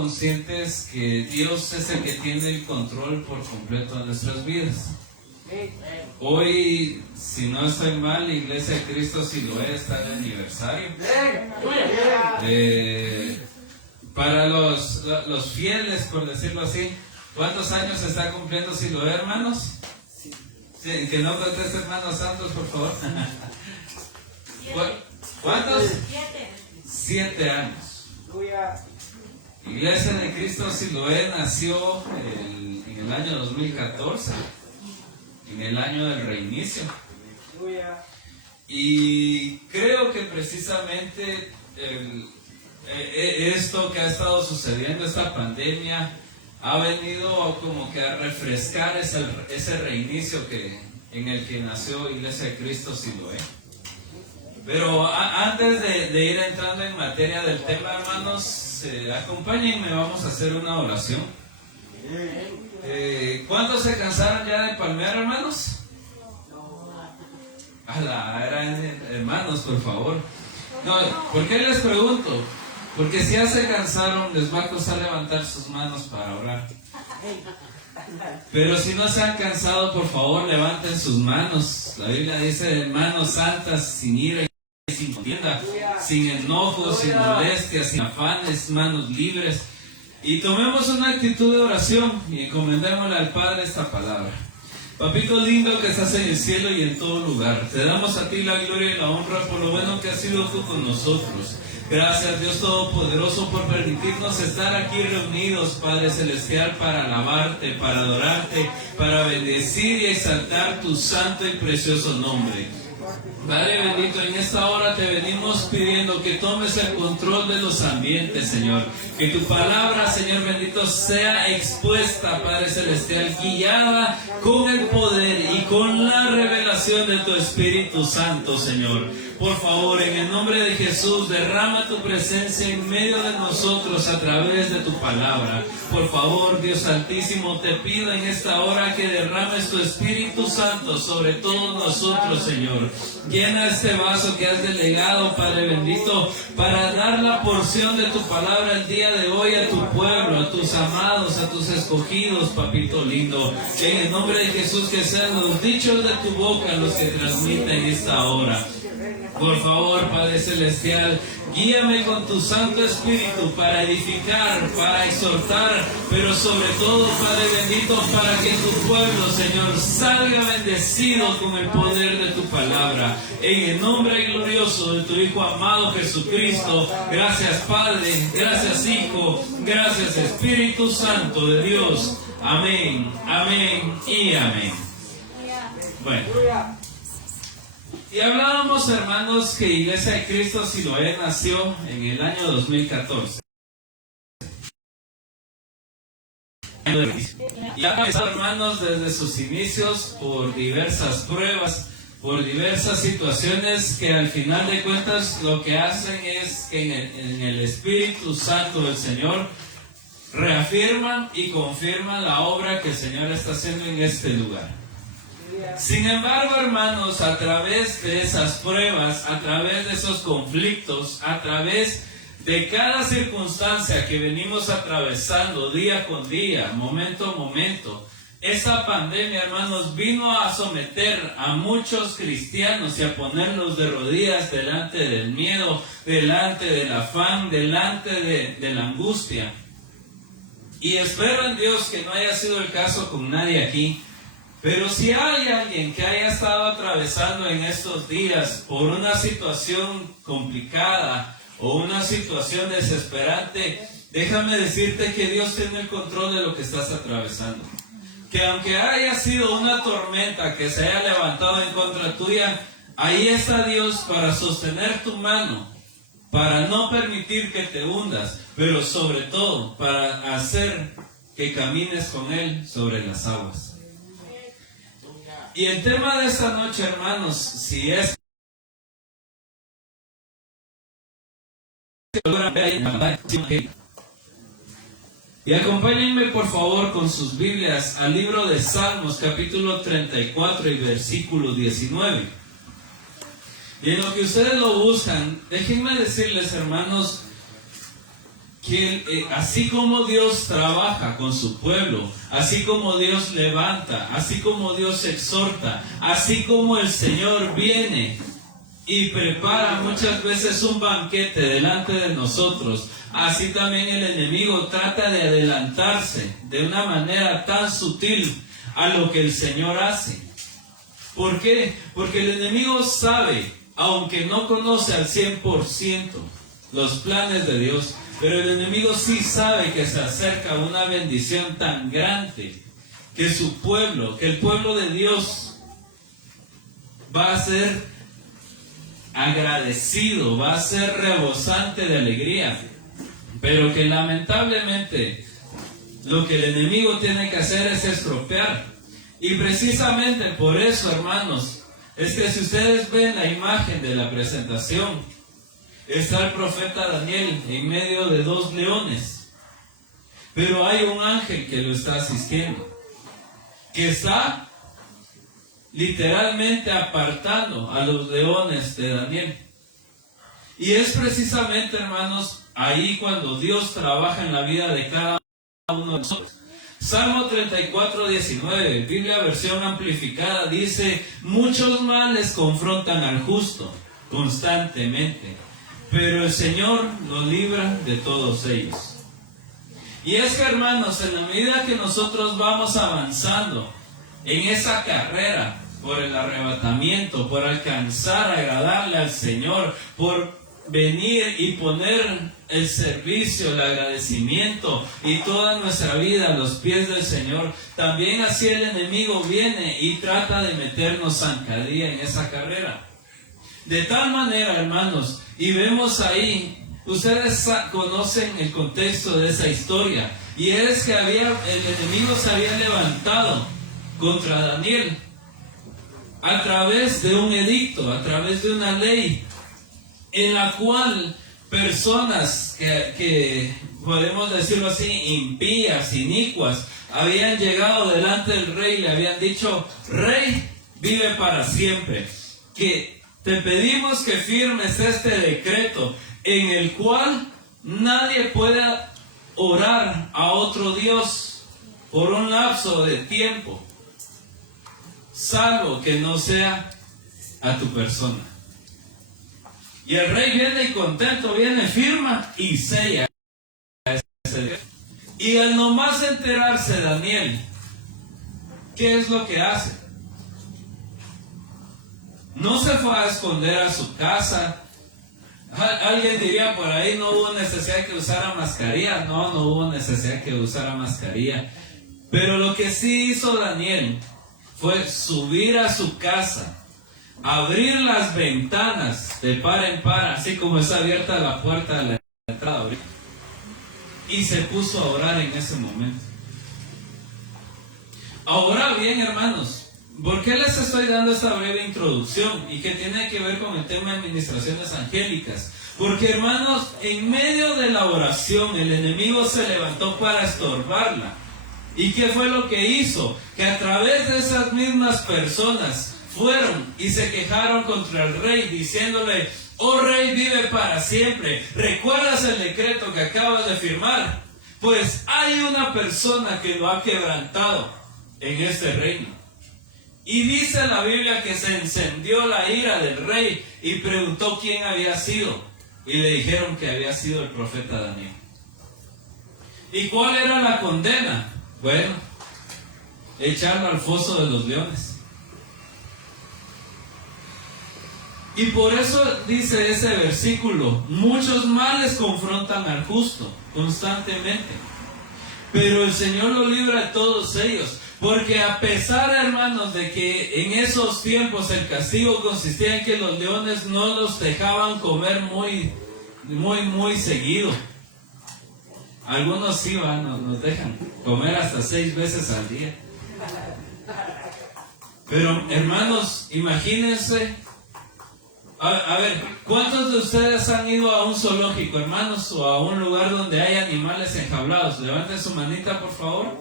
conscientes que Dios es el que tiene el control por completo de nuestras vidas. Hoy, si no estoy mal, la Iglesia de Cristo Siloé está de aniversario. Para los fieles, por decirlo así, ¿cuántos años está cumpliendo Siloé, hermanos? Sí, que no conteste, hermanos santos, por favor. ¿Cuántos? 7 años. Iglesia de Cristo Siloé nació en el año 2014, en el año del reinicio. Y creo que precisamente esto que ha estado sucediendo, esta pandemia, ha venido como que a refrescar ese reinicio en el que nació Iglesia de Cristo Siloé. Pero antes de ir entrando en materia del tema, hermanos, acompáñenme, vamos a hacer una oración. ¿Cuántos se cansaron ya de palmear, hermanos? Hermanos, por favor. No, ¿por qué les pregunto? Porque si ya se cansaron, les va a costar levantar sus manos para orar. Pero si no se han cansado, por favor, levanten sus manos. La Biblia dice, manos santas, sin ira y sin contienda, sin enojos, sin molestias, sin afanes, manos libres. Y tomemos una actitud de oración y encomendémosle al Padre esta palabra. Papito lindo que estás en el cielo y en todo lugar, te damos a ti la gloria y la honra por lo bueno que has sido tú con nosotros. Gracias, Dios Todopoderoso, por permitirnos estar aquí reunidos, Padre Celestial, para alabarte, para adorarte, para bendecir y exaltar tu santo y precioso nombre. Padre bendito, en esta hora te venimos pidiendo que tomes el control de los ambientes, Señor. Que tu palabra, Señor bendito, sea expuesta, Padre Celestial, guiada con el poder y con la revelación de tu Espíritu Santo, Señor. Por favor, en el nombre de Jesús, derrama tu presencia en medio de nosotros a través de tu palabra. Por favor, Dios Altísimo, te pido en esta hora que derrames tu Espíritu Santo sobre todos nosotros, Señor. Llena este vaso que has delegado, Padre bendito, para dar la porción de tu palabra el día de hoy a tu pueblo, a tus amados, a tus escogidos, papito lindo. En el nombre de Jesús, que sean los dichos de tu boca los que transmiten esta hora. Por favor, Padre Celestial, guíame con tu Santo Espíritu para edificar, para exhortar, pero sobre todo, Padre bendito, para que tu pueblo, Señor, salga bendecido con el poder de tu palabra. En el nombre glorioso de tu Hijo amado Jesucristo, gracias Padre, gracias Hijo, gracias Espíritu Santo de Dios. Amén, amén y amén. Bueno. Y hablábamos, hermanos, que Iglesia de Cristo Siloé nació en el año 2014. Y ha pasado, hermanos, desde sus inicios por diversas pruebas, por diversas situaciones que al final de cuentas lo que hacen es que en el Espíritu Santo del Señor reafirman y confirman la obra que el Señor está haciendo en este lugar. Sin embargo, hermanos, a través de esas pruebas, a través de esos conflictos, a través de cada circunstancia que venimos atravesando día con día, momento a momento, esa pandemia, hermanos, vino a someter a muchos cristianos y a ponerlos de rodillas delante del miedo, delante del afán, delante de la angustia. Y espero en Dios que no haya sido el caso con nadie aquí. Pero si hay alguien que haya estado atravesando en estos días por una situación complicada o una situación desesperante, déjame decirte que Dios tiene el control de lo que estás atravesando. Que aunque haya sido una tormenta que se haya levantado en contra tuya, ahí está Dios para sostener tu mano, para no permitir que te hundas, pero sobre todo para hacer que camines con Él sobre las aguas. Y el tema de esta noche, hermanos, si es y acompáñenme por favor con sus Biblias al libro de Salmos, capítulo 34 y versículo 19. Y en lo que ustedes lo buscan, déjenme decirles, hermanos, que así como Dios trabaja con su pueblo, así como Dios levanta, así como Dios exhorta, así como el Señor viene y prepara muchas veces un banquete delante de nosotros, así también el enemigo trata de adelantarse de una manera tan sutil a lo que el Señor hace. ¿Por qué? Porque el enemigo sabe, aunque no conoce al 100% los planes de Dios, pero el enemigo sí sabe que se acerca una bendición tan grande, que su pueblo, que el pueblo de Dios va a ser agradecido, va a ser rebosante de alegría, pero que lamentablemente lo que el enemigo tiene que hacer es estropear. Y precisamente por eso, hermanos, es que si ustedes ven la imagen de la presentación, está el profeta Daniel en medio de 2 leones, pero hay un ángel que lo está asistiendo, que está literalmente apartando a los leones de Daniel. Y es precisamente, hermanos, ahí cuando Dios trabaja en la vida de cada uno de nosotros. Salmo 34, 19, Biblia versión amplificada, dice: muchos males confrontan al justo constantemente, pero el Señor lo libra de todos ellos. Y es que, hermanos, en la medida que nosotros vamos avanzando en esa carrera por el arrebatamiento, por alcanzar a agradarle al Señor, por venir y poner el servicio, el agradecimiento y toda nuestra vida a los pies del Señor, también así el enemigo viene y trata de meternos zancadilla en esa carrera. De tal manera, hermanos, y vemos ahí, ustedes conocen el contexto de esa historia, y es que el enemigo se había levantado contra Daniel a través de un edicto, a través de una ley, en la cual personas que podemos decirlo así, impías, inicuas, habían llegado delante del rey y le habían dicho: rey, vive para siempre, que te pedimos que firmes este decreto en el cual nadie pueda orar a otro Dios por un lapso de tiempo, salvo que no sea a tu persona. Y el rey viene y contento, viene, firma y sella ese decreto. Y al nomás enterarse Daniel, ¿qué es lo que hace? No se fue a esconder a su casa. Alguien diría por ahí: no hubo necesidad que usara mascarilla. No hubo necesidad que usara mascarilla. Pero lo que sí hizo Daniel fue subir a su casa, abrir las ventanas de par en par, así como está abierta la puerta de la entrada ahorita, y se puso a orar en ese momento. Ahora bien, hermanos, ¿por qué les estoy dando esta breve introducción y que tiene que ver con el tema de administraciones angélicas? Porque, hermanos, en medio de la oración el enemigo se levantó para estorbarla. ¿Y qué fue lo que hizo? Que a través de esas mismas personas fueron y se quejaron contra el rey, diciéndole: oh rey, vive para siempre, ¿recuerdas el decreto que acabas de firmar? Pues hay una persona que lo ha quebrantado en este reino. Y dice la Biblia que se encendió la ira del rey y preguntó quién había sido, y le dijeron que había sido el profeta Daniel. ¿Y cuál era la condena? Bueno, echarlo al foso de los leones. Y por eso dice ese versículo: muchos males confrontan al justo constantemente, pero el Señor lo libra de todos ellos. Porque a pesar, hermanos, de que en esos tiempos el castigo consistía en que los leones no los dejaban comer muy seguido. Algunos sí nos dejan comer hasta 6 veces al día. Pero, hermanos, imagínense. A ver, ¿cuántos de ustedes han ido a un zoológico, hermanos, o a un lugar donde hay animales enjaulados? Levanten su manita, por favor.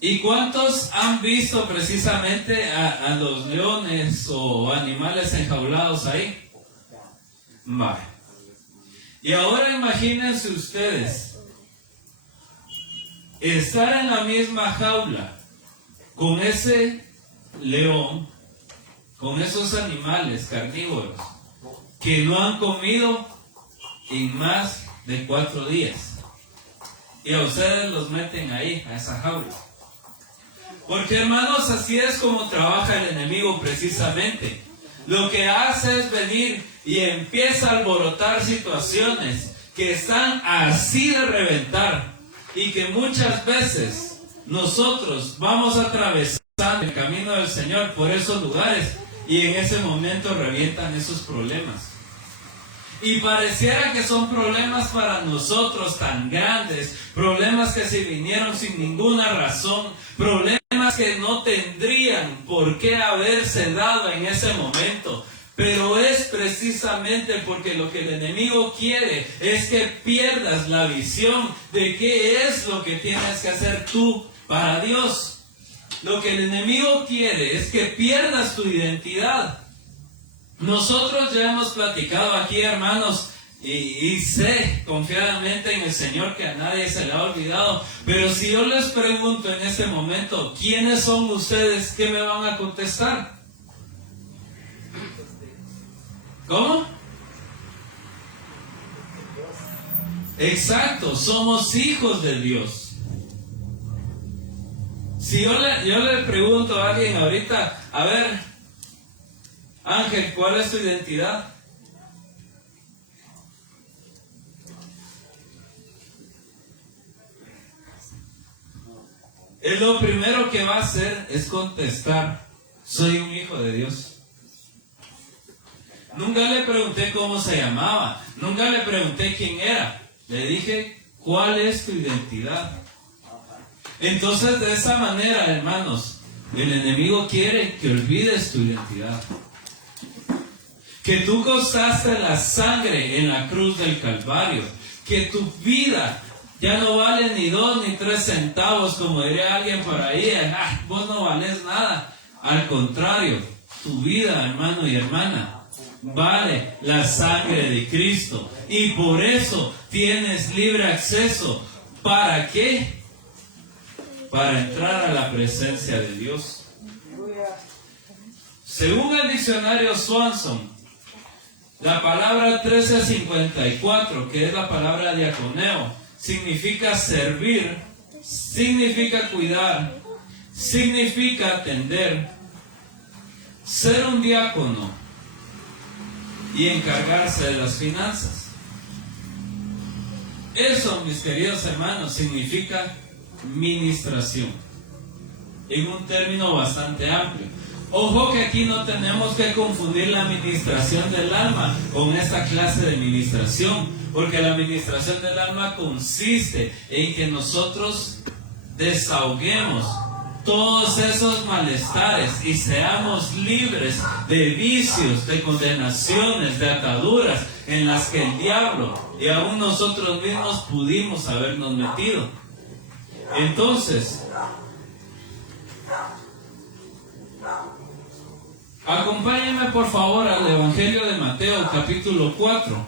¿Y cuántos han visto precisamente a los leones o animales enjaulados ahí? Vale. Y ahora imagínense ustedes estar en la misma jaula con ese león, con esos animales carnívoros que no han comido en más de 4 días. Y a ustedes los meten ahí, a esa jaula. Porque, hermanos, así es como trabaja el enemigo precisamente. Lo que hace es venir y empieza a alborotar situaciones que están así de reventar y que muchas veces nosotros vamos atravesando el camino del Señor por esos lugares y en ese momento revientan esos problemas. Y pareciera que son problemas para nosotros tan grandes, problemas que se vinieron sin ninguna razón, problemas que no tendrían por qué haberse dado en ese momento. Pero es precisamente porque lo que el enemigo quiere es que pierdas la visión de qué es lo que tienes que hacer tú para Dios. Lo que el enemigo quiere es que pierdas tu identidad. Nosotros ya hemos platicado aquí, hermanos, y sé confiadamente en el Señor que a nadie se le ha olvidado, pero si yo les pregunto en este momento, ¿quiénes son ustedes? ¿Qué me van a contestar? ¿Cómo? Exacto, somos hijos de Dios. Si yo le pregunto a alguien ahorita, a ver, Ángel, ¿cuál es tu identidad? Él lo primero que va a hacer es contestar, soy un hijo de Dios. Nunca le pregunté cómo se llamaba, nunca le pregunté quién era. Le dije, ¿cuál es tu identidad? Entonces, de esa manera, hermanos, el enemigo quiere que olvides tu identidad. Que tú costaste la sangre en la cruz del Calvario. Que tu vida ya no vale ni 2 ni 3 centavos, como diría alguien por ahí. Vos no valés nada. Al contrario, tu vida, hermano y hermana, vale la sangre de Cristo. Y por eso tienes libre acceso. ¿Para qué? Para entrar a la presencia de Dios. Según el diccionario Swanson, la palabra 1354, que es la palabra diaconeo, significa servir, significa cuidar, significa atender, ser un diácono y encargarse de las finanzas. Eso, mis queridos hermanos, significa ministración, en un término bastante amplio. Ojo que aquí no tenemos que confundir la administración del alma con esta clase de administración, porque la administración del alma consiste en que nosotros desahoguemos todos esos malestares y seamos libres de vicios, de condenaciones, de ataduras en las que el diablo y aún nosotros mismos pudimos habernos metido. Entonces, acompáñenme por favor al Evangelio de Mateo, capítulo 4.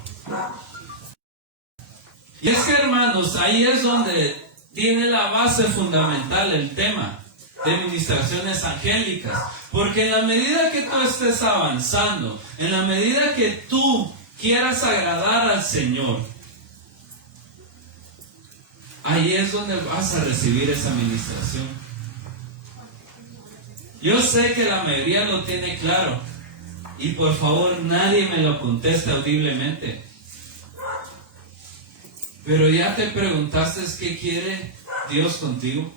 Y es que, hermanos, ahí es donde tiene la base fundamental el tema de ministraciones angélicas. Porque en la medida que tú estés avanzando, en la medida que tú quieras agradar al Señor, ahí es donde vas a recibir esa ministración. Yo sé que la mayoría lo tiene claro, y por favor nadie me lo conteste audiblemente. Pero ya te preguntaste qué quiere Dios contigo.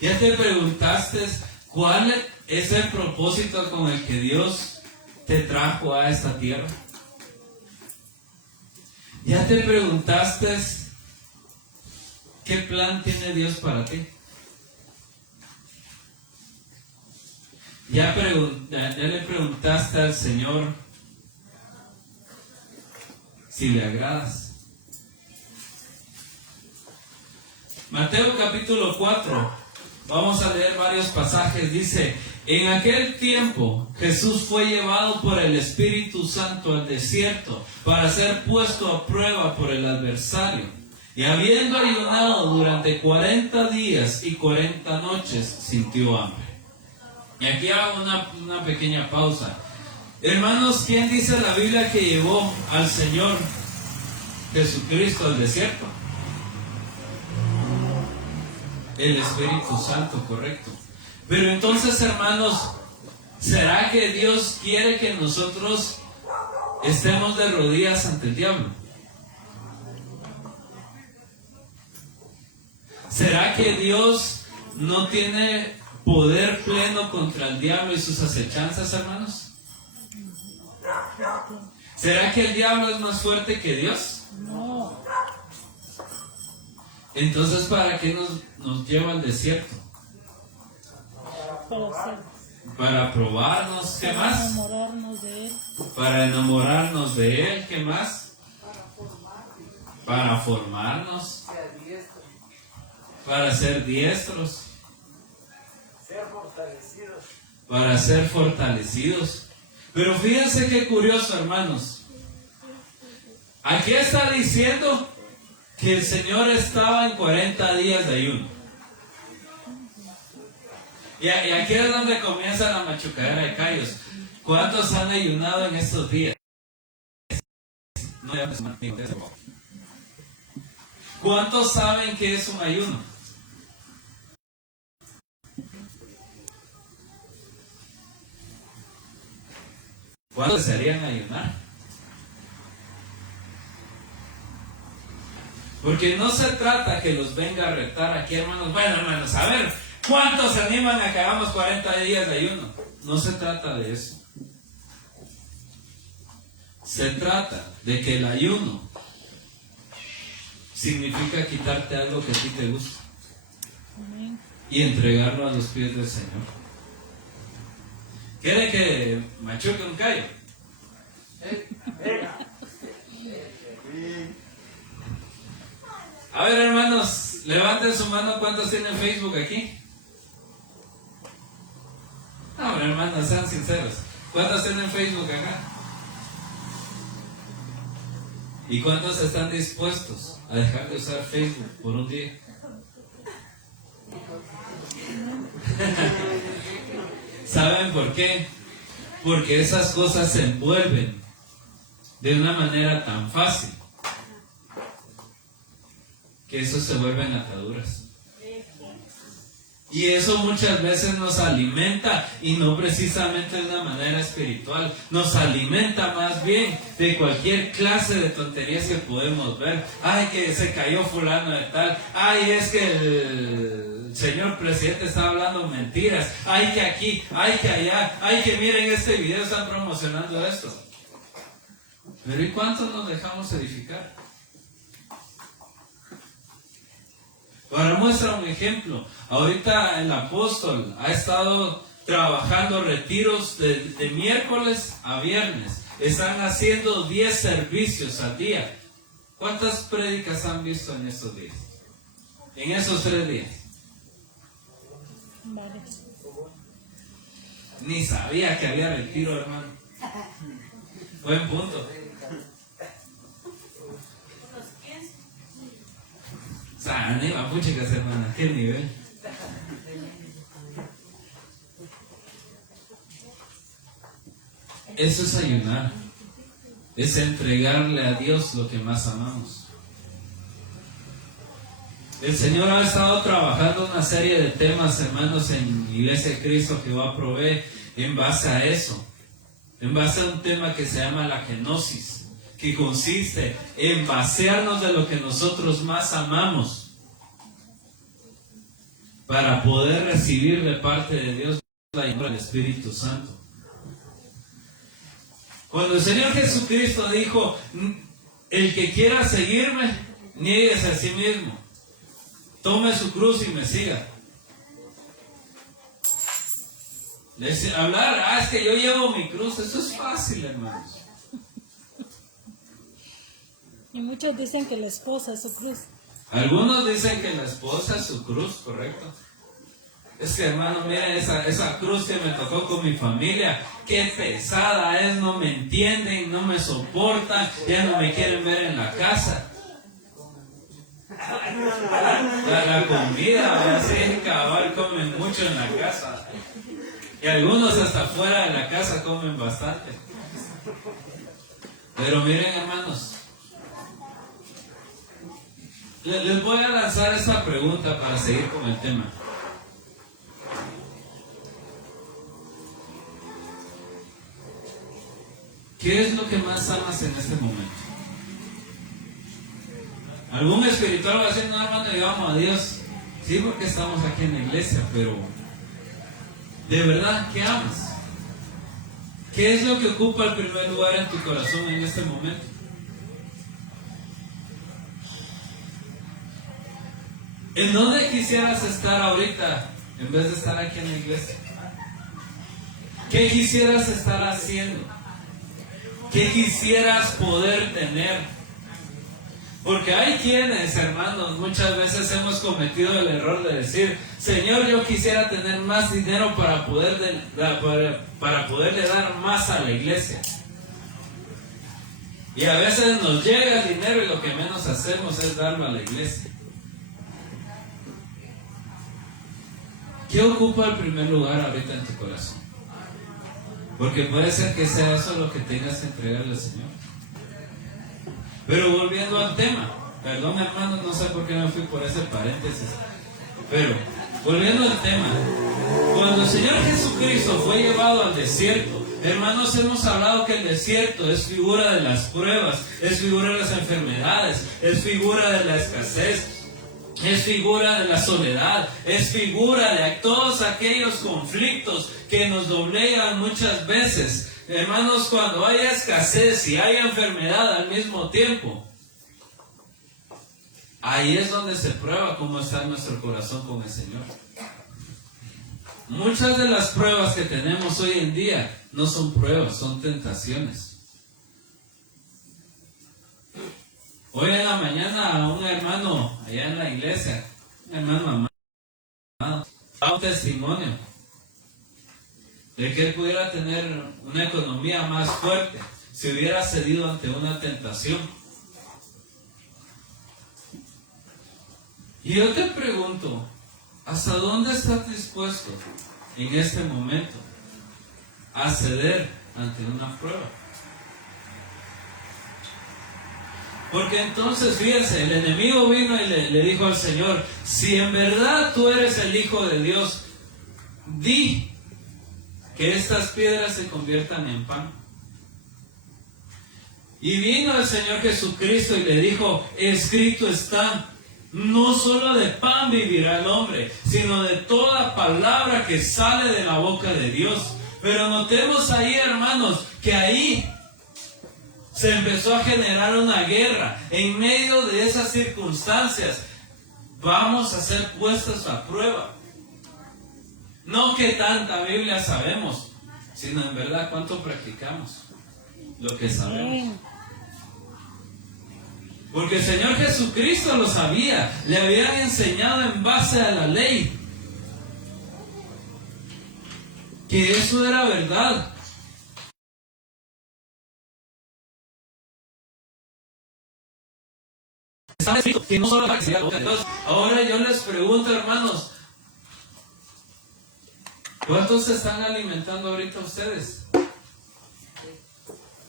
Ya te preguntaste cuál es el propósito con el que Dios te trajo a esta tierra. Ya te preguntaste qué plan tiene Dios para ti. Ya le preguntaste al Señor si le agradas. Mateo capítulo 4, vamos a leer varios pasajes. Dice: En aquel tiempo Jesús fue llevado por el Espíritu Santo al desierto para ser puesto a prueba por el adversario. Y habiendo ayunado durante 40 días y 40 noches, sintió hambre. Y aquí hago una pequeña pausa. Hermanos, ¿quién dice la Biblia que llevó al Señor Jesucristo al desierto? El Espíritu Santo, correcto. Pero entonces, hermanos, ¿será que Dios quiere que nosotros estemos de rodillas ante el diablo? ¿Será que Dios no tiene poder pleno contra el diablo y sus acechanzas, hermanos? ¿Será que el diablo es más fuerte que Dios? No. Entonces, ¿para qué nos lleva al desierto? Para probarnos, ¿qué más? Para enamorarnos de Él. Para enamorarnos de Él, ¿qué más? Para formarnos. Para ser diestros. Para ser fortalecidos. Pero fíjense qué curioso, hermanos. Aquí está diciendo que el Señor estaba en 40 días de ayuno. Y aquí es donde comienza la machucadera de callos. ¿Cuántos han ayunado en estos días? ¿Cuántos saben qué es un ayuno? ¿Cuántos desearían ayunar? Porque no se trata que los venga a retar aquí, hermanos. Bueno, hermanos, a ver, ¿cuántos se animan a que hagamos 40 días de ayuno? No se trata de eso. Se trata de que el ayuno significa quitarte algo que a ti te gusta y entregarlo a los pies del Señor. ¿Quiere que machuque un callo? A ver, hermanos, levanten su mano. ¿Cuántos tienen Facebook aquí? No, hermanos, sean sinceros. ¿Cuántos tienen Facebook acá? ¿Y cuántos están dispuestos a dejar de usar Facebook por un día? ¿Saben por qué? Porque esas cosas se envuelven de una manera tan fácil que eso se vuelven ataduras. Y eso muchas veces nos alimenta, y no precisamente de una manera espiritual, nos alimenta más bien de cualquier clase de tonterías que podemos ver. Ay, que se cayó fulano de tal. Ay, es que el señor presidente está hablando mentiras. Ay, que aquí, ay, que allá. Ay, que miren este video, están promocionando esto. Pero ¿y cuántos nos dejamos edificar? Para muestra un ejemplo, ahorita el apóstol ha estado trabajando retiros de miércoles a viernes. Están haciendo 10 servicios al día. ¿Cuántas prédicas han visto en estos días? En esos 3 días. Vale. Ni sabía que había retiro, hermano. Buen punto. Saneva, puchicas, hermana, qué nivel. Eso es ayunar. Es entregarle a Dios lo que más amamos. El Señor ha estado trabajando una serie de temas, hermanos, en Iglesia de Cristo Jehová provee, en base a eso. En base a un tema que se llama la genosis, que consiste en vaciarnos de lo que nosotros más amamos para poder recibir de parte de Dios la ayuda del Espíritu Santo. Cuando el Señor Jesucristo dijo, el que quiera seguirme, niéguese a sí mismo, tome su cruz y me siga. Hablar, es que yo llevo mi cruz, eso es fácil, hermanos. Y muchos dicen que la esposa es su cruz. Algunos dicen que la esposa es su cruz, correcto. Es que, hermano, mira esa cruz que me tocó con mi familia, qué pesada es, no me entienden, no me soportan, ya no me quieren ver en la casa. La comida, así, cabal, comen mucho en la casa. Y algunos hasta fuera de la casa comen bastante. Pero miren, hermanos, les voy a lanzar esta pregunta para seguir con el tema. ¿Qué es lo que más amas en este momento? Algún espiritual va a decir, no, hermano, yo amo a Dios. Sí, porque estamos aquí en la iglesia, pero ¿de verdad qué amas? ¿Qué es lo que ocupa el primer lugar en tu corazón en este momento? ¿En dónde quisieras estar ahorita en vez de estar aquí en la iglesia? ¿Qué quisieras estar haciendo? ¿Qué quisieras poder tener? Porque hay quienes, hermanos, muchas veces hemos cometido el error de decir, Señor, yo quisiera tener más dinero para poderle dar más a la iglesia. Y a veces nos llega el dinero y lo que menos hacemos es darlo a la iglesia. ¿Qué ocupa el primer lugar ahorita en tu corazón? Porque puede ser que sea eso lo que tengas que entregarle al Señor. Pero volviendo al tema, perdón, hermanos, no sé por qué me fui por ese paréntesis, pero volviendo al tema, cuando el Señor Jesucristo fue llevado al desierto, hermanos, hemos hablado que el desierto es figura de las pruebas, es figura de las enfermedades, es figura de la escasez, es figura de la soledad, es figura de todos aquellos conflictos que nos doblegan muchas veces. Hermanos, cuando hay escasez y hay enfermedad al mismo tiempo, ahí es donde se prueba cómo está nuestro corazón con el Señor. Muchas de las pruebas que tenemos hoy en día no son pruebas, son tentaciones. Hoy en la mañana un hermano allá en la iglesia, un hermano amado, da un testimonio de que él pudiera tener una economía más fuerte si hubiera cedido ante una tentación. Y yo te pregunto, ¿hasta dónde estás dispuesto en este momento a ceder ante una prueba? Porque entonces, fíjense, el enemigo vino y le dijo al Señor, si en verdad tú eres el Hijo de Dios, di que estas piedras se conviertan en pan. Y vino el Señor Jesucristo y le dijo, escrito está, no solo de pan vivirá el hombre, sino de toda palabra que sale de la boca de Dios. Pero notemos ahí, hermanos, que ahí se empezó a generar una guerra. En medio de esas circunstancias, vamos a ser puestos a prueba. No que tanta Biblia sabemos, sino en verdad cuánto practicamos lo que sabemos. Porque el Señor Jesucristo lo sabía, le habían enseñado en base a la ley que eso era verdad. Que no solo ahora yo les pregunto, hermanos, ¿cuántos se están alimentando ahorita ustedes?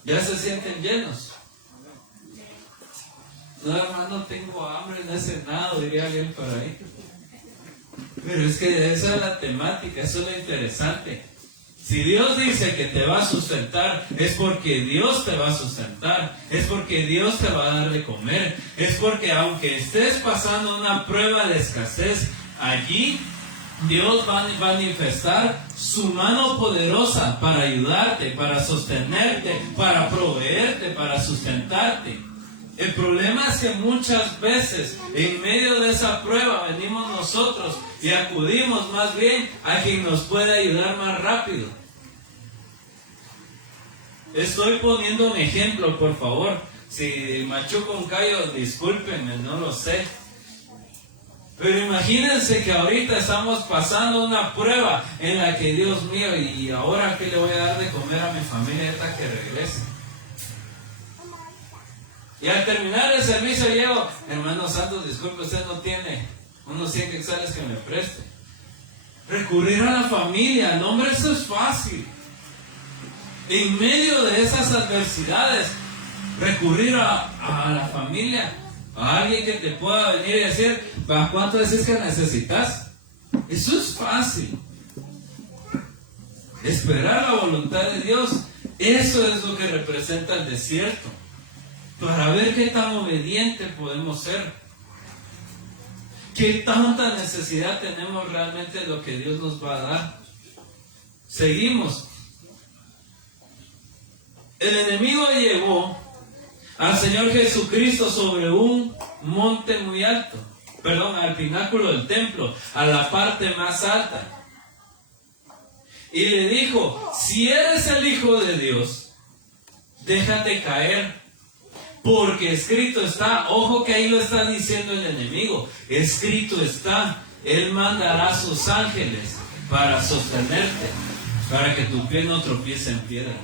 ¿Ya se sienten llenos? No, hermano, tengo hambre, no he cenado, diría alguien por ahí. Pero es que esa es la temática, eso es lo interesante. Si Dios dice que te va a sustentar, es porque Dios te va a sustentar, es porque Dios te va a dar de comer, es porque aunque estés pasando una prueba de escasez, allí Dios va a manifestar su mano poderosa para ayudarte, para sostenerte, para proveerte, para sustentarte. El problema es que muchas veces en medio de esa prueba venimos nosotros y acudimos más bien a quien nos puede ayudar más rápido. Estoy poniendo un ejemplo, por favor. Si machuco un callo, discúlpenme, no lo sé. Pero imagínense que ahorita estamos pasando una prueba en la que, Dios mío, ¿y ahora qué le voy a dar de comer a mi familia hasta que regrese? Y al terminar el servicio llego, hermano Santos, disculpe, usted no tiene unos 100 quetzales que me preste. Recurrir a la familia, no, hombre, eso es fácil. En medio de esas adversidades, recurrir a la familia, a alguien que te pueda venir y decir, ¿para cuánto decís que necesitas? Eso es fácil. Esperar la voluntad de Dios, eso es lo que representa el desierto, para ver qué tan obediente podemos ser, qué tanta necesidad tenemos realmente de lo que Dios nos va a dar. Seguimos. El enemigo llevó al Señor Jesucristo sobre un monte muy alto, al pináculo del templo, a la parte más alta, y le dijo, si eres el Hijo de Dios, déjate caer, porque escrito está. Ojo que ahí lo está diciendo el enemigo, escrito está, Él mandará a sus ángeles para sostenerte, para que tu pie no tropiece en piedra.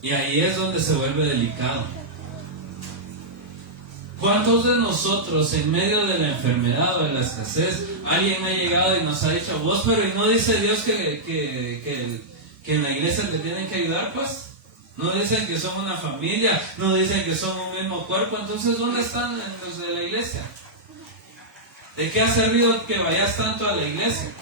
Y ahí es donde se vuelve delicado. ¿Cuántos de nosotros en medio de la enfermedad o de la escasez, alguien ha llegado y nos ha dicho, vos, pero ¿y no dice Dios que en la iglesia te tienen que ayudar? Pues no dicen que son una familia, no dicen que son un mismo cuerpo. Entonces, ¿dónde están los de la iglesia? ¿De qué ha servido que vayas tanto a la iglesia?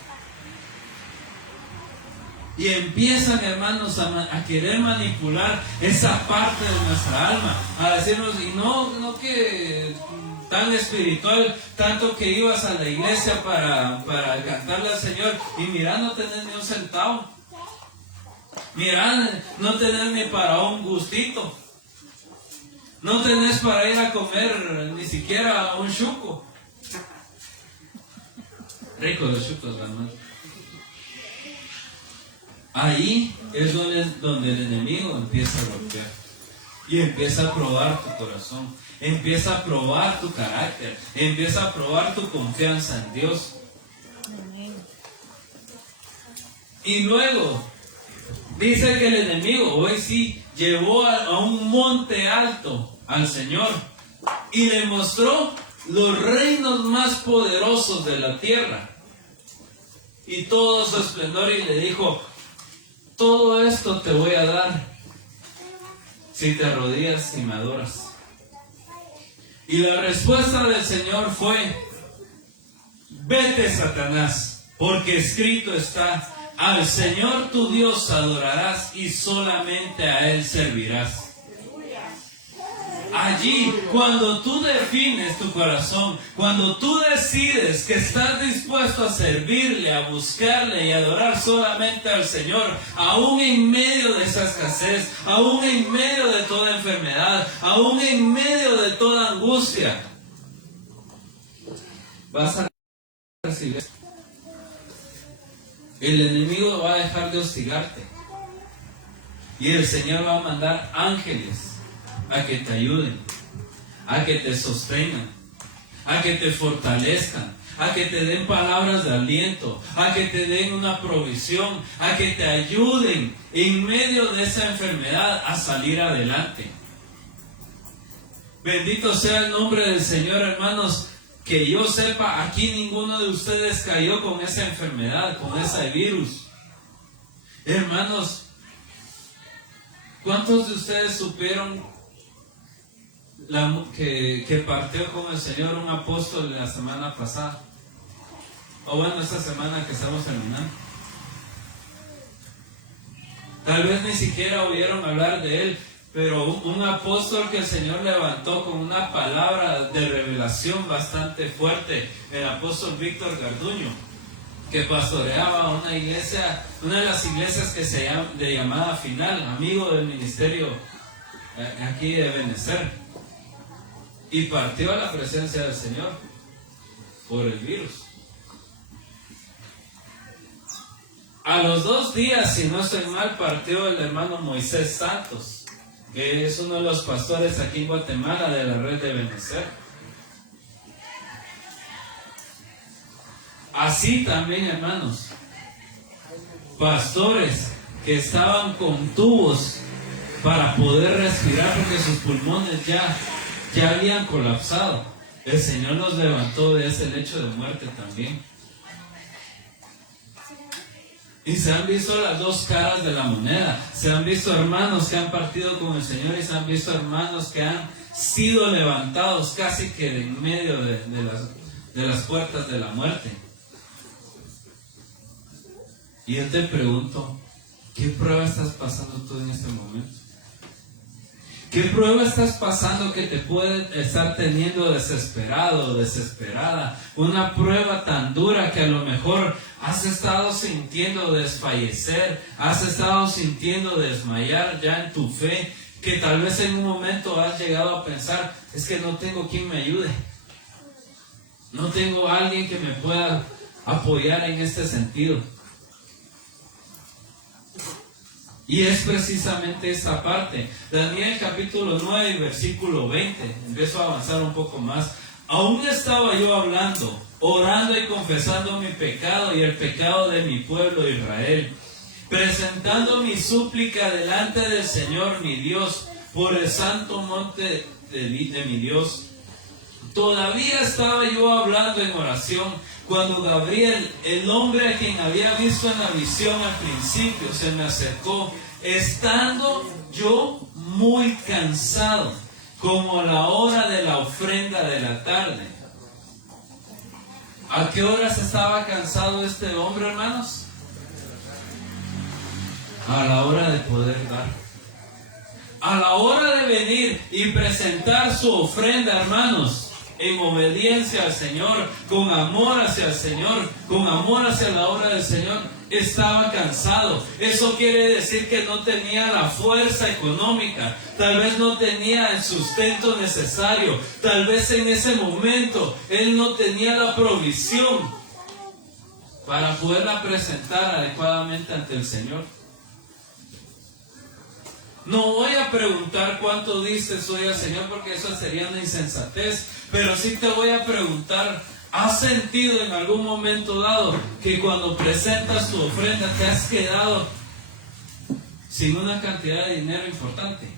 Y empiezan, hermanos, a querer manipular esa parte de nuestra alma, a decirnos, y no que tan espiritual, tanto que ibas a la iglesia para cantarle al Señor, y mira, no tenés ni un centavo, mira, no tenés ni para un gustito, no tenés para ir a comer ni siquiera un chuco. Rico los chucos, hermano. Ahí es donde el enemigo empieza a golpear y empieza a probar tu corazón, empieza a probar tu carácter, empieza a probar tu confianza en Dios. Y luego dice que el enemigo, hoy sí, llevó a un monte alto al Señor y le mostró los reinos más poderosos de la tierra y todo su esplendor, y le dijo, todo esto te voy a dar si te arrodillas y me adoras. Y la respuesta del Señor fue, vete, Satanás, porque escrito está, al Señor tu Dios adorarás y solamente a Él servirás. Allí, cuando tú defines tu corazón, cuando tú decides que estás dispuesto a servirle, a buscarle y adorar solamente al Señor, aún en medio de esa escasez, aún en medio de toda enfermedad, aún en medio de toda angustia, vas a recibir. El enemigo va a dejar de hostigarte y el Señor va a mandar ángeles a que te ayuden, a que te sostengan, a que te fortalezcan, a que te den palabras de aliento, a que te den una provisión, a que te ayuden en medio de esa enfermedad a salir adelante. Bendito sea el nombre del Señor, hermanos. Que yo sepa, aquí ninguno de ustedes cayó con esa enfermedad, con ese virus. Hermanos, ¿cuántos de ustedes supieron que partió con el Señor un apóstol la semana pasada? O bueno, esta semana que estamos terminando. Tal vez ni siquiera oyeron hablar de él, pero un apóstol que el Señor levantó con una palabra de revelación bastante fuerte, el apóstol Víctor Garduño, que pastoreaba una iglesia, una de las iglesias que se llama de llamada Final, amigo del ministerio aquí de Benecer, y partió a la presencia del Señor por el virus. A los 2 días, si no estoy mal, partió el hermano Moisés Santos, que es uno de los pastores aquí en Guatemala de la red de Benecer. Así también, hermanos, pastores que estaban con tubos para poder respirar porque sus pulmones ya habían colapsado. El Señor los levantó de ese lecho de muerte también. Y se han visto las dos caras de la moneda. Se han visto hermanos que han partido con el Señor y se han visto hermanos que han sido levantados casi que de en medio de las puertas de la muerte. Y yo te pregunto, ¿qué prueba estás pasando tú en este momento? ¿Qué prueba estás pasando que te puede estar teniendo desesperado o desesperada? Una prueba tan dura que a lo mejor has estado sintiendo desfallecer, has estado sintiendo desmayar ya en tu fe, que tal vez en un momento has llegado a pensar, es que no tengo quien me ayude. No tengo a alguien que me pueda apoyar en este sentido. Y es precisamente esa parte. Daniel capítulo 9, versículo 20. Empiezo a avanzar un poco más. Aún estaba yo hablando, orando y confesando mi pecado y el pecado de mi pueblo Israel, presentando mi súplica delante del Señor mi Dios, por el santo monte de mi Dios. Todavía estaba yo hablando en oración, cuando Gabriel, el hombre a quien había visto en la visión al principio, se me acercó, estando yo muy cansado, como a la hora de la ofrenda de la tarde. ¿A qué horas estaba cansado este hombre, hermanos? A la hora de poder dar. A la hora de venir y presentar su ofrenda, hermanos, en obediencia al Señor, con amor hacia el Señor, con amor hacia la obra del Señor, estaba cansado. Eso quiere decir que no tenía la fuerza económica, tal vez no tenía el sustento necesario, tal vez en ese momento él no tenía la provisión para poderla presentar adecuadamente ante el Señor. No voy a preguntar cuánto diste hoy al Señor, porque eso sería una insensatez, pero sí te voy a preguntar, ¿has sentido en algún momento dado que cuando presentas tu ofrenda te has quedado sin una cantidad de dinero importante?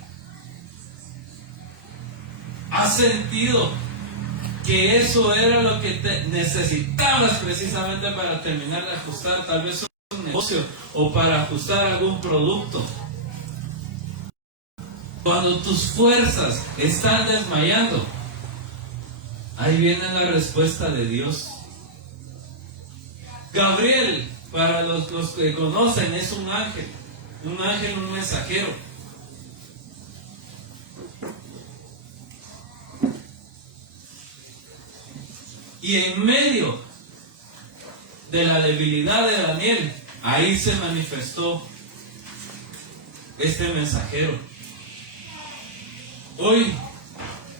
¿Has sentido que eso era lo que necesitabas precisamente para terminar de ajustar tal vez un negocio o para ajustar algún producto? Cuando tus fuerzas están desmayando, ahí viene la respuesta de Dios. Gabriel, para los que conocen, es un ángel, un mensajero. Y en medio de la debilidad de Daniel, ahí se manifestó este mensajero. Hoy,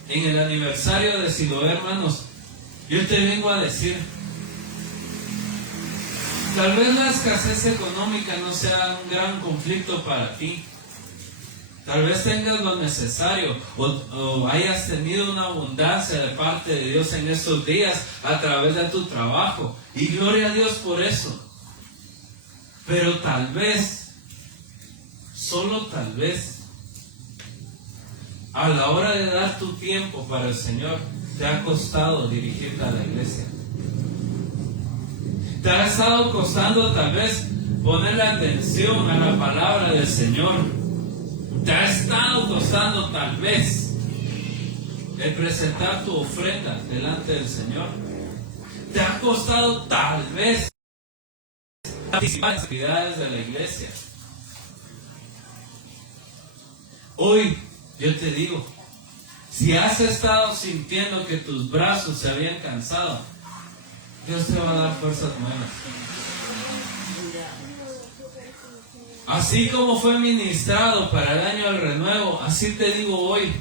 en el aniversario de Siloé, hermanos, yo te vengo a decir, tal vez la escasez económica no sea un gran conflicto para ti. Tal vez tengas lo necesario o hayas tenido una abundancia de parte de Dios en estos días a través de tu trabajo. Y gloria a Dios por eso. Pero tal vez, solo tal vez, a la hora de dar tu tiempo para el Señor, te ha costado dirigirte a la iglesia. Te ha estado costando tal vez ponerle atención a la palabra del Señor. Te ha estado costando tal vez el presentar tu ofrenda delante del Señor. Te ha costado tal vez participar en las actividades de la iglesia. Hoy yo te digo, si has estado sintiendo que tus brazos se habían cansado, Dios te va a dar fuerzas nuevas. Así como fue ministrado para el año del renuevo, así te digo hoy,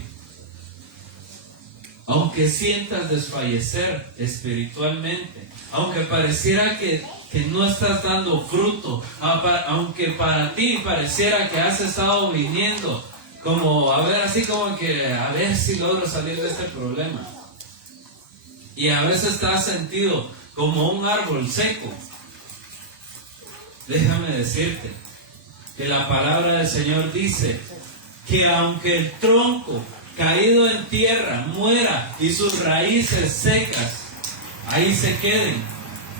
aunque sientas desfallecer espiritualmente, aunque pareciera que no estás dando fruto, aunque para ti pareciera que has estado viniendo como a ver, así como que a ver si logro salir de este problema, y a veces te has sentido como un árbol seco. Déjame decirte que la palabra del Señor dice que aunque el tronco caído en tierra muera y sus raíces secas ahí se queden,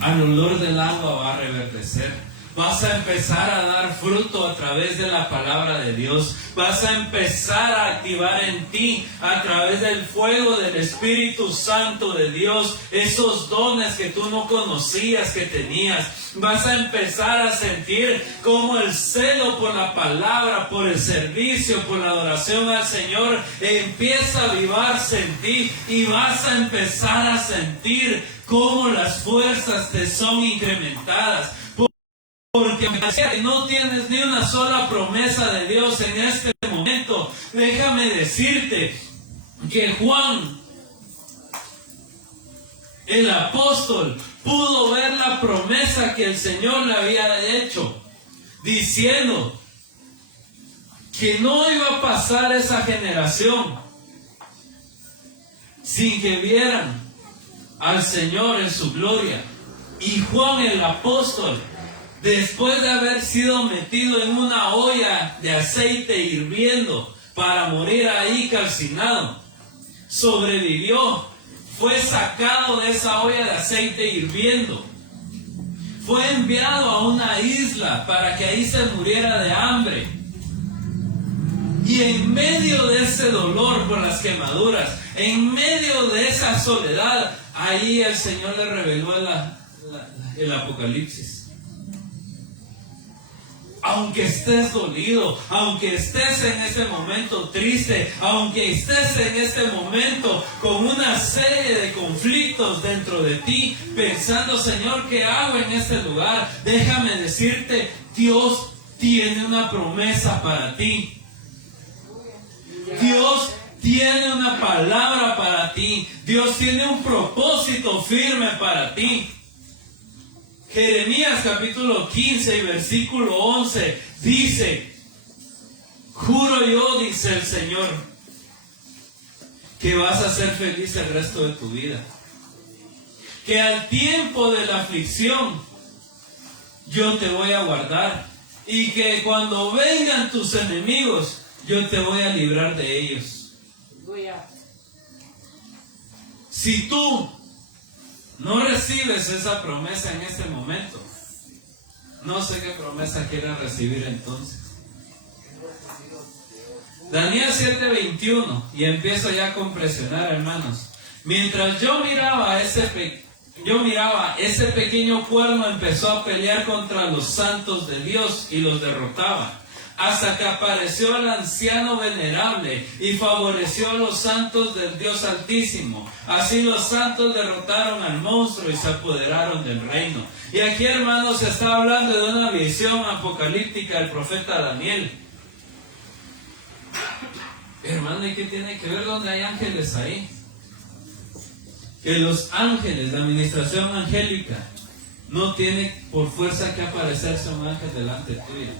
al olor del agua va a reverdecer. Vas a empezar a dar fruto a través de la palabra de Dios. Vas a empezar a activar en ti, a través del fuego del Espíritu Santo de Dios, esos dones que tú no conocías que tenías. Vas a empezar a sentir como el celo por la palabra, por el servicio, por la adoración al Señor empieza a avivarse en ti, y vas a empezar a sentir cómo las fuerzas te son incrementadas. Porque no tienes ni una sola promesa de Dios en este momento. Déjame decirte que Juan, el apóstol, pudo ver la promesa que el Señor le había hecho, diciendo que no iba a pasar esa generación sin que vieran al Señor en su gloria. Y Juan el apóstol, después de haber sido metido en una olla de aceite hirviendo para morir ahí calcinado, sobrevivió, fue sacado de esa olla de aceite hirviendo, fue enviado a una isla para que ahí se muriera de hambre. Y en medio de ese dolor por las quemaduras, en medio de esa soledad, ahí el Señor le reveló el Apocalipsis. Aunque estés dolido, aunque estés en ese momento triste, aunque estés en este momento con una serie de conflictos dentro de ti, pensando, Señor, ¿qué hago en este lugar? Déjame decirte, Dios tiene una promesa para ti. Dios tiene una palabra para ti. Dios tiene un propósito firme para ti. Jeremías capítulo 15 y versículo 11 dice: juro yo, dice el Señor, que vas a ser feliz el resto de tu vida, que al tiempo de la aflicción yo te voy a guardar, y que cuando vengan tus enemigos yo te voy a librar de ellos. Si tú no recibes esa promesa en este momento, no sé qué promesa quieras recibir entonces. Daniel 7:21, y empiezo ya a compresionar, hermanos. Mientras yo miraba ese pequeño cuerno empezó a pelear contra los santos de Dios y los derrotaba, hasta que apareció el anciano venerable y favoreció a los santos del Dios Altísimo. Así los santos derrotaron al monstruo y se apoderaron del reino. Y aquí, hermanos, se está hablando de una visión apocalíptica del profeta Daniel. Hermano, ¿y qué tiene que ver donde hay ángeles ahí? Que los ángeles, la administración angélica, no tiene por fuerza que aparecerse un ángel delante tuyo.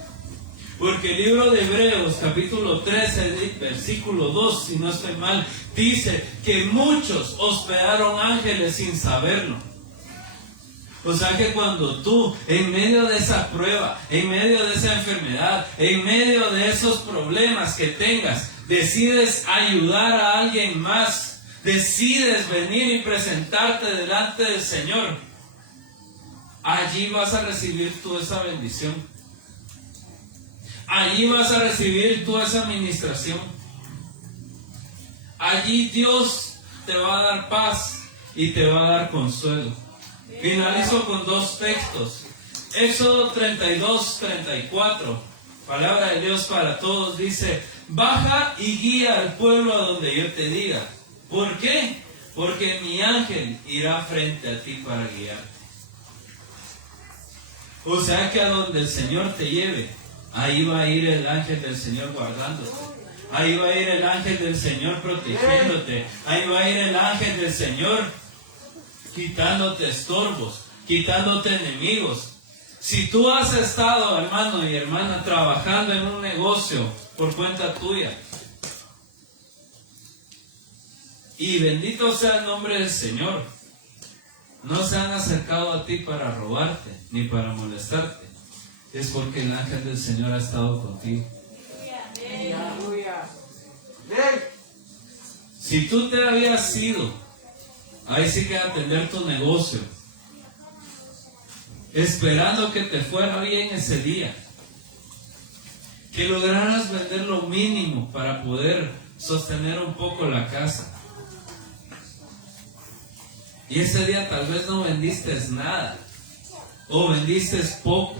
Porque el libro de Hebreos, capítulo 13, versículo 2, si no estoy mal, dice que muchos hospedaron ángeles sin saberlo. O sea que cuando tú, en medio de esa prueba, en medio de esa enfermedad, en medio de esos problemas que tengas, decides ayudar a alguien más, decides venir y presentarte delante del Señor, allí vas a recibir tú esa bendición. Allí vas a recibir tú esa administración. Allí Dios te va a dar paz y te va a dar consuelo. Finalizo con dos textos. Éxodo 32:34. Palabra de Dios para todos. Dice: baja y guía al pueblo a donde yo te diga. ¿Por qué? Porque mi ángel irá frente a ti para guiarte. O sea que a donde el Señor te lleve, ahí va a ir el ángel del Señor guardándote. Ahí va a ir el ángel del Señor protegiéndote. Ahí va a ir el ángel del Señor quitándote estorbos, quitándote enemigos. Si tú has estado, hermano y hermana, trabajando en un negocio por cuenta tuya, y bendito sea el nombre del Señor, no se han acercado a ti para robarte ni para molestarte, es porque el ángel del Señor ha estado contigo. Si tú te habías ido, ahí sí que atender tu negocio, esperando que te fuera bien ese día, que lograras vender lo mínimo para poder sostener un poco la casa. Y ese día tal vez no vendiste nada, o vendiste poco,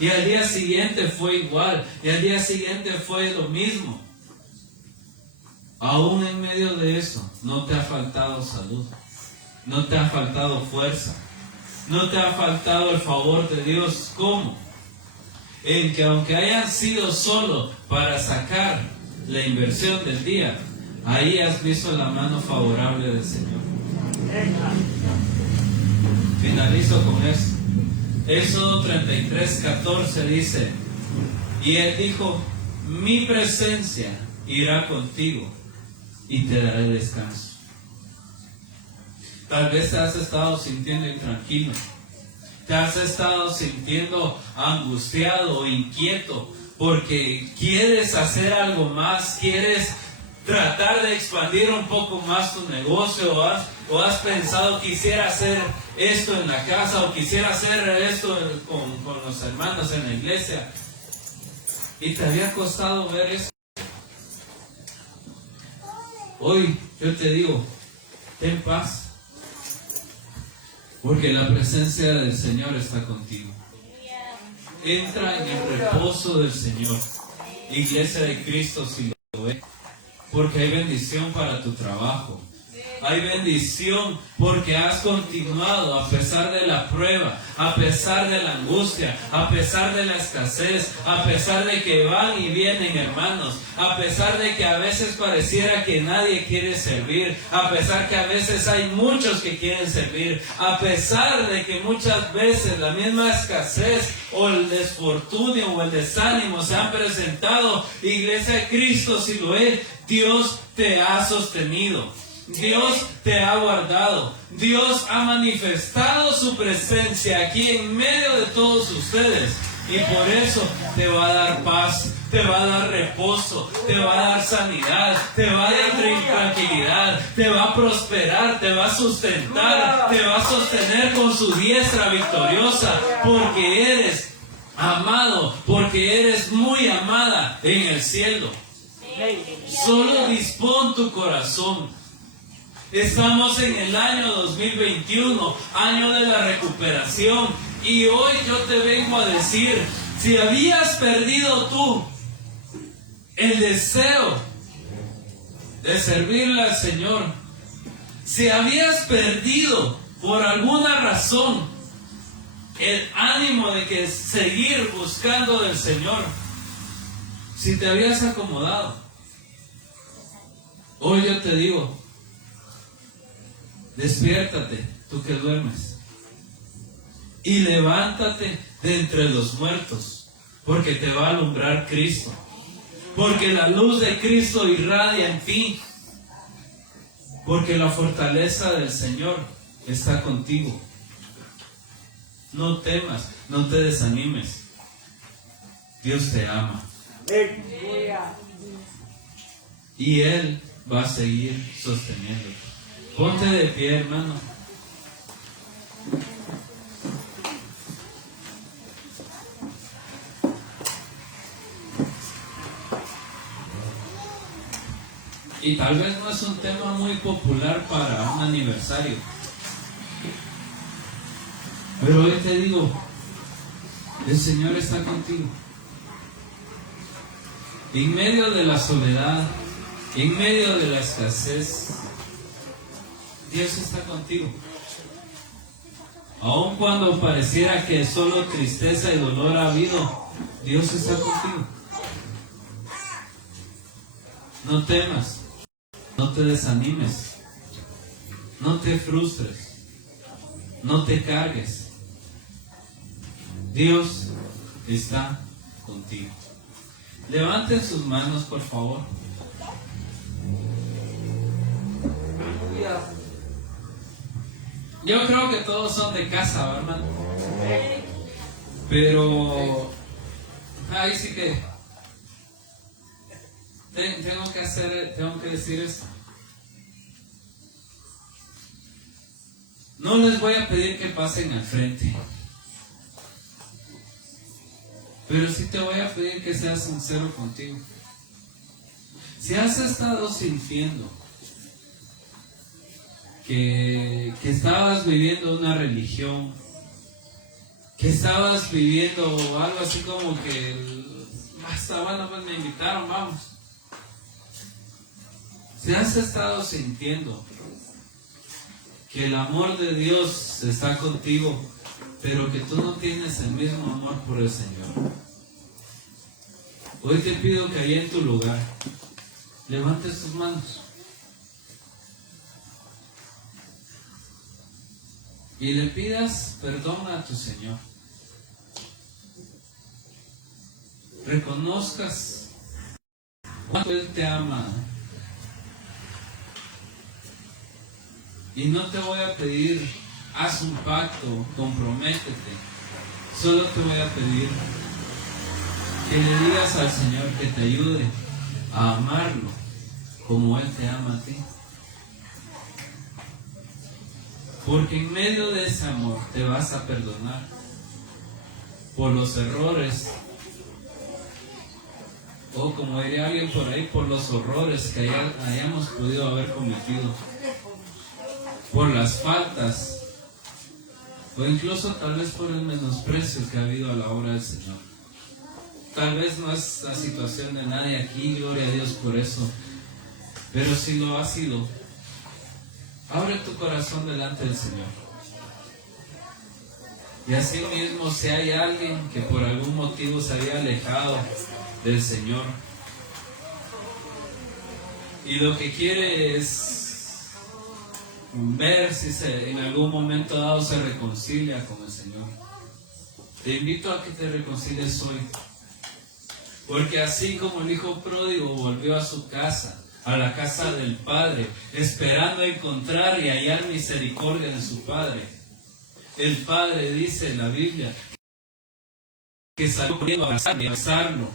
y al día siguiente fue igual, y al día siguiente fue lo mismo. Aún en medio de eso, no te ha faltado salud, no te ha faltado fuerza, no te ha faltado el favor de Dios. ¿Cómo? En que aunque hayan sido solo para sacar la inversión del día, ahí has visto la mano favorable del Señor. Finalizo con eso. Éxodo 33:14 dice: y Él dijo, mi presencia irá contigo y te daré descanso. Tal vez te has estado sintiendo intranquilo, te has estado sintiendo angustiado o inquieto porque quieres hacer algo más, quieres tratar de expandir un poco más tu negocio, o has pensado, quisiera hacer esto en la casa, o quisiera hacer esto con los hermanos en la iglesia, y te había costado ver eso. Hoy yo te digo, ten paz, porque la presencia del Señor está contigo. Entra en el reposo del Señor, Iglesia de Cristo, si lo ve, porque hay bendición para tu trabajo. Hay bendición porque has continuado a pesar de la prueba, a pesar de la angustia, a pesar de la escasez, a pesar de que van y vienen hermanos, a pesar de que a veces pareciera que nadie quiere servir, a pesar que a veces hay muchos que quieren servir, a pesar de que muchas veces la misma escasez o el desfortunio o el desánimo se han presentado. Iglesia de Cristo, si lo es, Dios te ha sostenido. Dios te ha guardado. Dios ha manifestado su presencia aquí en medio de todos ustedes. Y por eso te va a dar paz, te va a dar reposo, te va a dar sanidad, te va a dar tranquilidad, te va a prosperar, te va a sustentar, te va a sostener con su diestra victoriosa, porque eres amado, porque eres muy amada en el cielo. Solo dispón tu corazón. Estamos en el año 2021, año de la recuperación, y hoy yo te vengo a decir, si habías perdido tú el deseo de servirle al Señor, si habías perdido por alguna razón el ánimo de que seguir buscando del Señor, si te habías acomodado, hoy yo te digo, despiértate, tú que duermes, y levántate de entre los muertos, porque te va a alumbrar Cristo, porque la luz de Cristo irradia en ti, porque la fortaleza del Señor está contigo. No temas, no te desanimes, Dios te ama, y Él va a seguir sosteniéndote. Ponte de pie, hermano. Y tal vez no es un tema muy popular para un aniversario, pero hoy te digo, el Señor está contigo. En medio de la soledad, en medio de la escasez, Dios está contigo. Aun cuando pareciera que solo tristeza y dolor ha habido, Dios está contigo. No temas, no te desanimes, no te frustres, no te cargues. Dios está contigo. Levanten sus manos, por favor. Yo creo que todos son de casa, ¿verdad, hermano? Pero ahí sí que tengo que decir esto. No les voy a pedir que pasen al frente, pero sí te voy a pedir que seas sincero contigo. Si has estado sintiendo que estabas viviendo una religión, que estabas viviendo algo así como que basta, bueno, pues me invitaron, vamos. Si has estado sintiendo que el amor de Dios está contigo, pero que tú no tienes el mismo amor por el Señor, hoy te pido que ahí en tu lugar levantes tus manos y le pidas perdón a tu Señor. Reconozcas cuánto Él te ama. Y no te voy a pedir, haz un pacto, comprométete. Solo te voy a pedir que le digas al Señor que te ayude a amarlo como Él te ama a ti. Porque en medio de ese amor te vas a perdonar por los errores, o como diría alguien por ahí, por los horrores que hayamos podido haber cometido, por las faltas, o incluso tal vez por el menosprecio que ha habido a la obra del Señor. Tal vez no es la situación de nadie aquí, gloria a Dios por eso, pero si lo ha sido, abre tu corazón delante del Señor. Y así mismo, si hay alguien que por algún motivo se había alejado del Señor y lo que quiere es ver si en algún momento dado se reconcilia con el Señor, te invito a que te reconcilies hoy. Porque así como el hijo pródigo volvió a su casa, a la casa del Padre, esperando encontrar y hallar misericordia en su Padre, el Padre dice en la Biblia que salió corriendo a abrazarlo.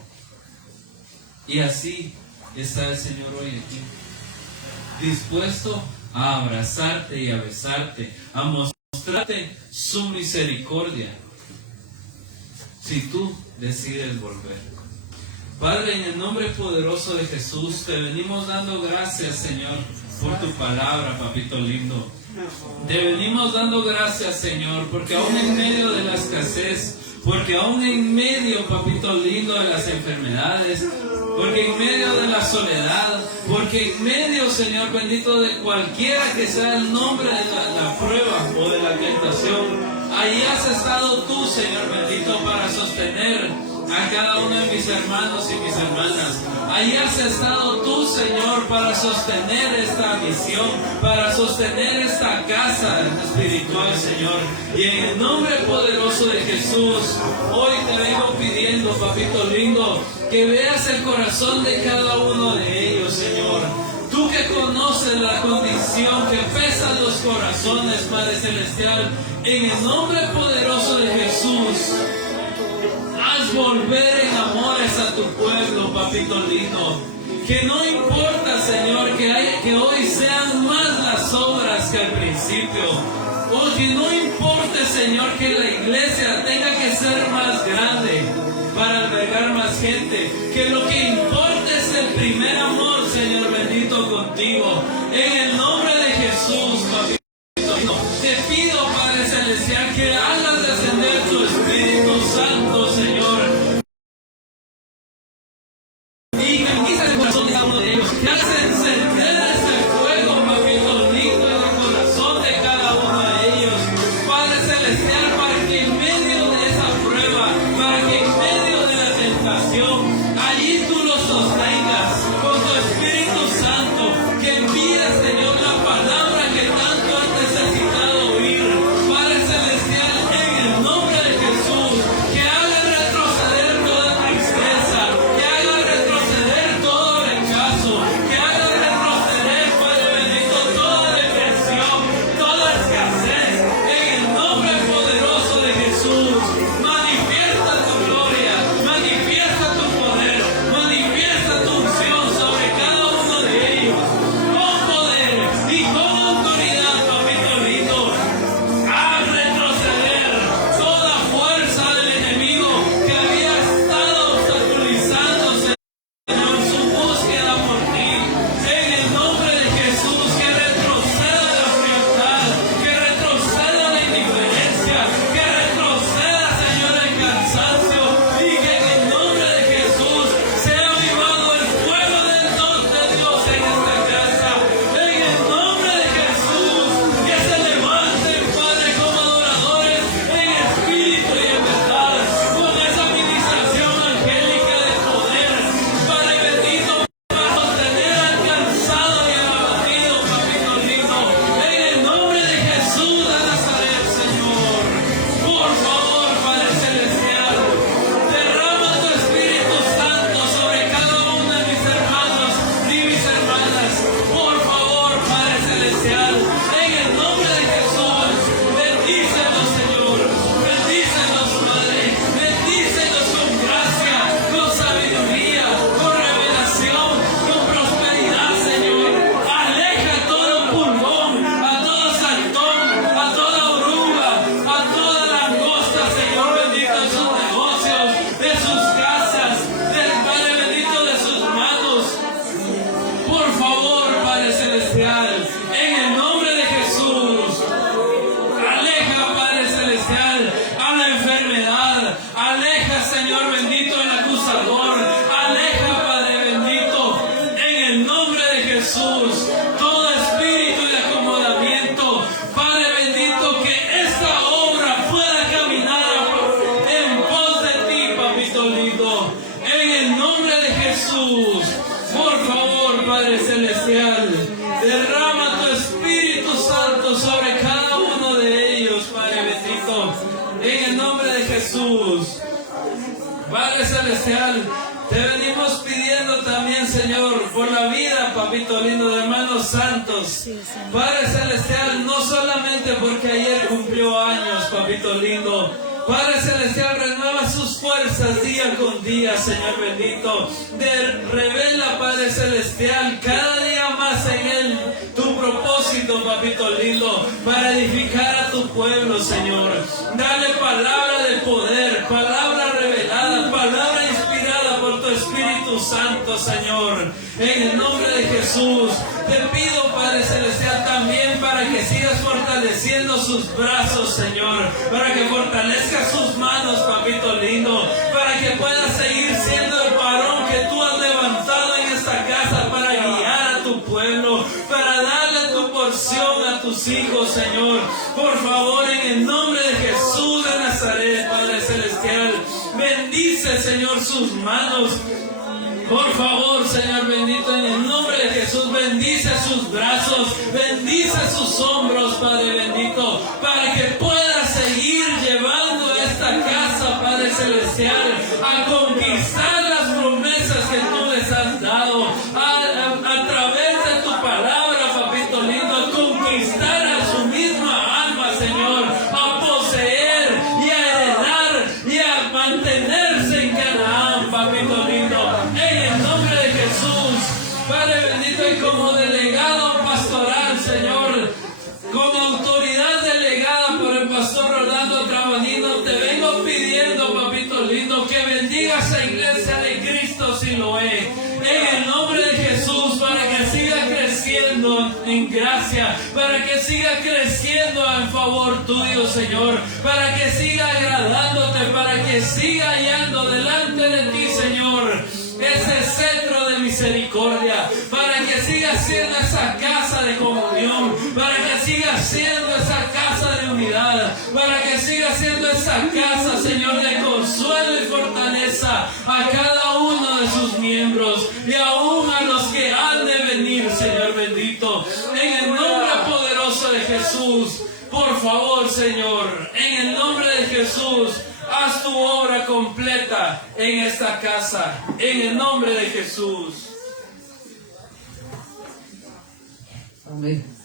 Y así está el Señor hoy aquí, dispuesto a abrazarte y a besarte, a mostrarte su misericordia, si tú decides volver. Padre, en el nombre poderoso de Jesús, te venimos dando gracias, Señor, por tu palabra, papito lindo. Te venimos dando gracias, Señor, porque aún en medio de la escasez, porque aún en medio, papito lindo, de las enfermedades, porque en medio de la soledad, porque en medio, Señor bendito, de cualquiera que sea el nombre de la prueba o de la tentación, ahí has estado tú, Señor bendito, para sostener a cada uno de mis hermanos y mis hermanas. Ahí has estado tú, Señor, para sostener esta misión, para sostener esta casa espiritual, Señor. Y en el nombre poderoso de Jesús, hoy te vengo pidiendo, papito lindo, que veas el corazón de cada uno de ellos, Señor. Tú que conoces la condición que pesan los corazones, Padre Celestial, en el nombre poderoso de Jesús, haz volver en amores a tu pueblo, papito lindo. Que no importa, Señor, que hoy sean más las obras que al principio. O que no importe, Señor, que la iglesia tenga que ser más grande para albergar más gente. Que lo que importa es el primer amor, Señor bendito, contigo. En el nombre de Jesús, papito lindo, te pido, Padre Celestial, que hagas descender tu Espíritu Santo, Señor. Y que quizás el corazón de cada uno de ellos, que hagas encender ese fuego, papito lindo, en el corazón de cada uno de ellos. Padre Celestial, para que en medio de esa prueba, para que en medio de la tentación, allí tú los sostengas con tu Espíritu Santo, que envíes, Señor, la palabra Padre Celestial, te venimos pidiendo también, Señor, por la vida, papito lindo, de hermanos santos. Sí, Señor. Padre Celestial, no solamente porque ayer cumplió años, papito lindo. Padre Celestial, renueva sus fuerzas día con día, Señor bendito. Revela, Padre Celestial, cada día más en Él tu propósito, papito lindo, para edificar a tu pueblo, Señor. Dale palabra de poder, palabra revelada, palabra inspirada por tu Espíritu Santo, Señor. En el nombre de Jesús, te pido, Padre Celestial, también para que sigas fortaleciendo sus brazos, Señor, para que fortalezcas sus manos, papito lindo, para que pueda seguir siendo el varón que tú has levantado en esta casa para guiar a tu pueblo, para darle tu porción a tus hijos, Señor. Por favor, en el nombre de Jesús de Nazaret, Padre Celestial, bendice, Señor, sus manos. Por favor, Señor bendito, en el nombre de Jesús, bendice sus brazos, bendice sus hombros, Padre bendito, para que pueda seguir llevando a esta casa, Padre Celestial, a conquistar las promesas que tú les has dado, a través de tu palabra, papito lindo, a conquistar a su misma alma, Señor, a poseer y a heredar y a mantenerse en Canaán, papito lindo. En el nombre de Jesús, Padre bendito, y como delegado pastoral, Señor, como autoridad delegada por el pastor Rolando Trabanino, te vengo pidiendo, papito lindo, que bendigas a Iglesia de Cristo Siloé. En el nombre de Jesús, para que siga creciendo en gracia, para que siga creciendo en favor tuyo, Señor, para que siga agradándote, para que siga hallando delante de ti, Señor, ese cetro de misericordia, para que siga siendo esa casa de comunión, para que siga siendo esa casa de unidad, para que siga siendo esa casa, Señor, de consuelo y fortaleza a cada uno de sus miembros y aún a los que han de venir, Señor bendito. En el nombre poderoso de Jesús, por favor, Señor, en el nombre de Jesús, haz tu obra completa en esta casa, en el nombre de Jesús. Amén.